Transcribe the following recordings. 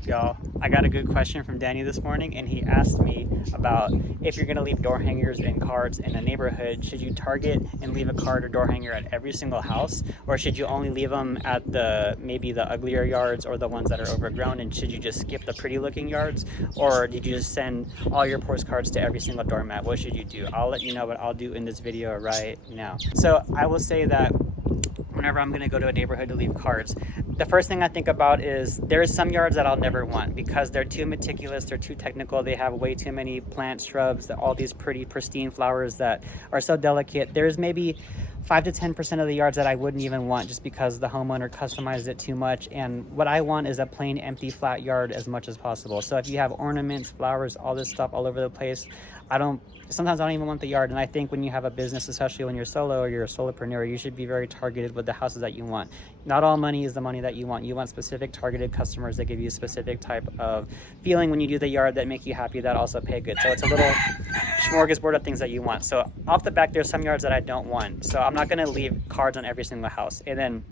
up, y'all? I got a good question from Danny this morning, and he asked me about if you're gonna leave door hangers and cards in a neighborhood, should you target and leave a card or door hanger at every single house, or should you only leave them at maybe the uglier yards or the ones that are overgrown, and should you just skip the pretty looking yards, or did you just send all your postcards to every single doormat? What should you do? I'll let you know what I'll do in this video right now. So I will say that whenever I'm going to go to a neighborhood to leave cards, the first thing I think about is there's some yards that I'll never want because they're too meticulous, they're too technical, they have way too many plants, shrubs, all these pretty pristine flowers that are so delicate. There's maybe 5 to 10% of the yards that I wouldn't even want just because the homeowner customized it too much, and what I want is a plain empty flat yard as much as possible. So if you have ornaments, flowers, all this stuff all over the place, sometimes I don't even want the yard. And I think when you have a business, especially when you're solo or you're a solopreneur, you should be very targeted with the houses that you want. Not all money is the money that you want. You want specific targeted customers that give you a specific type of feeling when you do the yard, that make you happy, that also pay good. So it's a little smorgasbord of things that you want. So off the back, there's some yards that I don't want. So I'm not going to leave cards on every single house. And then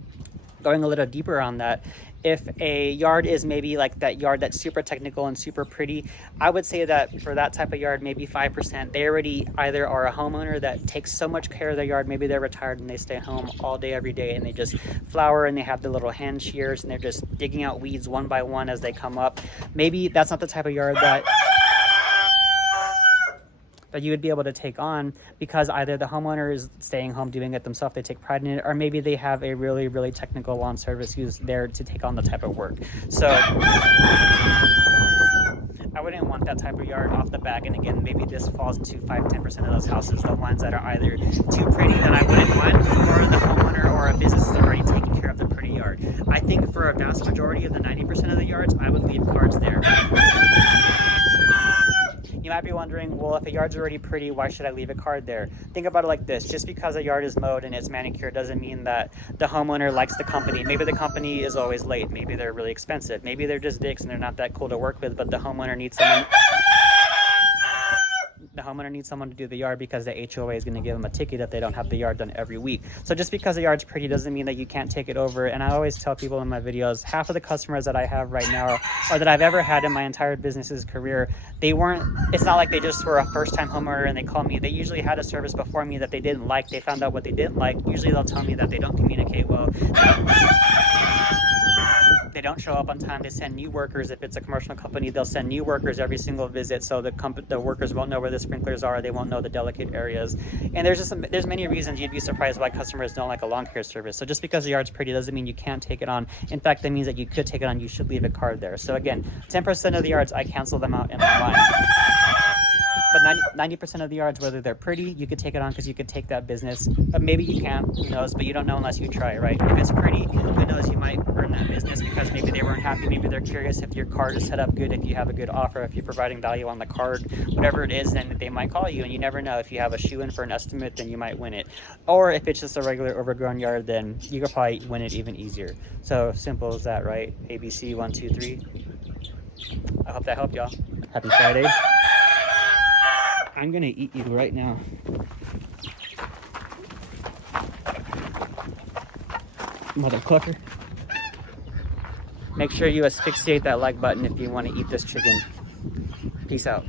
going a little deeper on that, if a yard is maybe like that yard that's super technical and super pretty, I would say that for that type of yard, maybe 5%, they already either are a homeowner that takes so much care of their yard, maybe they're retired and they stay home all day, every day, and they just flower and they have the little hand shears and they're just digging out weeds one by one as they come up. Maybe that's not the type of yard that you would be able to take on, because either the homeowner is staying home doing it themselves, they take pride in it, or maybe they have a really, really technical lawn service who's there to take on the type of work. So I wouldn't want that type of yard off the back. And again, maybe this falls into 5-10% of those houses, the ones that are either too pretty that I wouldn't want, or the homeowner or a business is already taking care of the pretty yard. I think for a vast majority of the 90% of the yards, I would leave cards there. You might be wondering, well, if a yard's already pretty, why should I leave a card there? Think about it like this. Just because a yard is mowed and it's manicured doesn't mean that the homeowner likes the company. Maybe the company is always late. Maybe they're really expensive. Maybe they're just dicks and they're not that cool to work with, but the homeowner needs someone... The homeowner needs someone to do the yard because the HOA is going to give them a ticket if they don't have the yard done every week. So just because a yard's pretty doesn't mean that you can't take it over. And I always tell people in my videos, half of the customers that I have right now, or that I've ever had in my entire business's career, it's not like they just were a first-time homeowner and they call me. They usually had a service before me that they didn't like. They found out what they didn't like. Usually they'll tell me that they don't communicate well. They don't show up on time. They send new workers. If it's a commercial company, they'll send new workers every single visit, so the workers won't know where the sprinklers are. They won't know the delicate areas. And there's many reasons you'd be surprised why customers don't like a lawn care service. So just because the yard's pretty doesn't mean you can't take it on. In fact, that means that you could take it on. You should leave a card there. So again, 10% of the yards, I cancel them out in my mind. But 90% of the yards, whether they're pretty, you could take it on because you could take that business. Maybe you can't, who knows, but you don't know unless you try, right? If it's pretty, who knows, you might earn that business because maybe they weren't happy, maybe they're curious if your card is set up good, if you have a good offer, if you're providing value on the card, whatever it is, then they might call you, and you never know. If you have a shoe-in for an estimate, then you might win it. Or if it's just a regular overgrown yard, then you could probably win it even easier. So simple as that, right? ABC 1, 2, 3. I hope that helped, y'all. Happy Friday. I'm gonna eat you right now. Motherfucker. Make sure you asphyxiate that like button if you want to eat this chicken. Peace out.